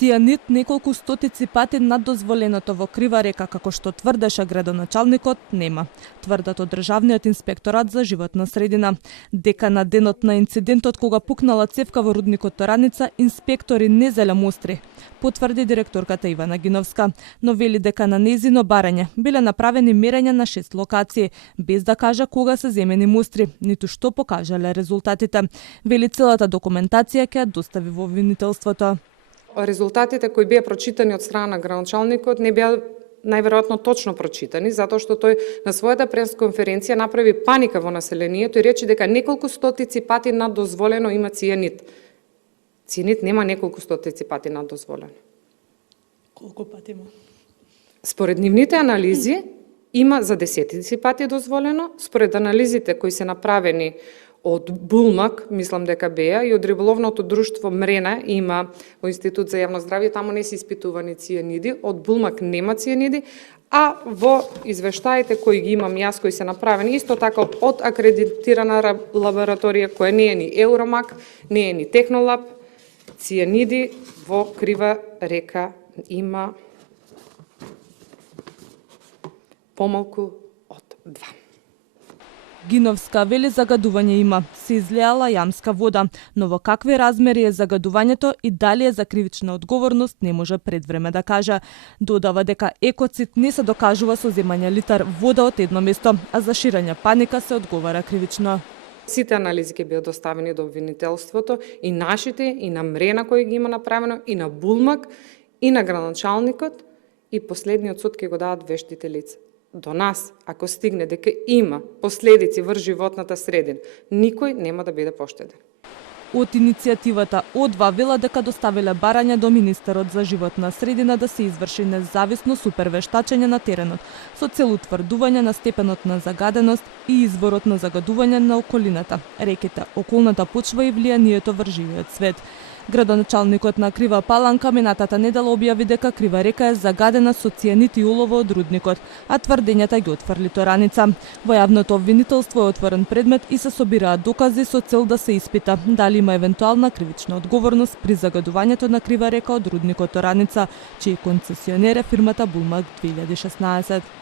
цијанид неколку стотици пати над дозволеното во Крива река, како што тврдеше градоначалникот, нема. Тврдат од Државниот инспекторат за животна средина. Дека на денот на инцидентот кога пукнала цевка во рудникот Тораница, инспектори не зеле мустри, потврди директорката Ивана Гиновска, но вели дека на нејзино барање биле направени мерења на 6 локации, без да кажа кога се земени мустри, ниту што покажале резултатите. Вели целата документација ќе ја достави во обвинителството. Резултатите кои беа прочитани од страна на градоначалникот не беа најверојатно точно прочитани, затоа што тој на својата пресконференција направи паника во населението и рече дека неколку стотици пати над дозволено има цијанид. Цијанид нема неколку стотици пати над дозволено. Колку пати има? Според нивните анализи има за десетици пати дозволено, според анализите кои се направени од Булмак, мислам дека беа, и од риболовното друштво Мрена има во Институт за јавно здравје, таму не се испитувани цијаниди, од Булмак нема цијаниди, а во извештаите кои ги имам јас, кои се направени, исто така од акредитирана лабораторија, која не е ни Евромак, не е ни Технолаб, цијаниди во Крива река има помалку од 2. Гиновска вели загадување има, се излеала јамска вода, но во какви размери е загадувањето и дали е за кривична одговорност не може пред време да каже. Додава дека екоцид не се докажува со земање литар вода од едно место, а за ширење паника се одговара кривично. Сите анализи ќе бидат доставени до обвинителството, и нашите, и на Мрена кој ги има направено, и на Булмак, и на градоначалникот, и последниот суд ќе го дадат вештите лица. До нас, ако стигне дека има последици врз животната средина, никој нема да биде поштеден. Од иницијативата О2 вела дека доставиле барање до министерот за животна средина да се изврши независно супервештачење на теренот, со цел утврдување на степенот на загаденост и изворот на загадување на околината, реките, околната почва и влијанието врз живиот свет. Градоначалникот на Крива Паланка минатата недела објави дека Крива река е загадена со цијанид и улово од рудникот, а тврдењата ги отфрли Тораница. Во јавното обвинителство е отворен предмет и се собираат докази со цел да се испита дали има евентуална кривична одговорност при загадувањето на Крива река од рудникот Тораница, чиј концесионер е фирмата Булмак 2016.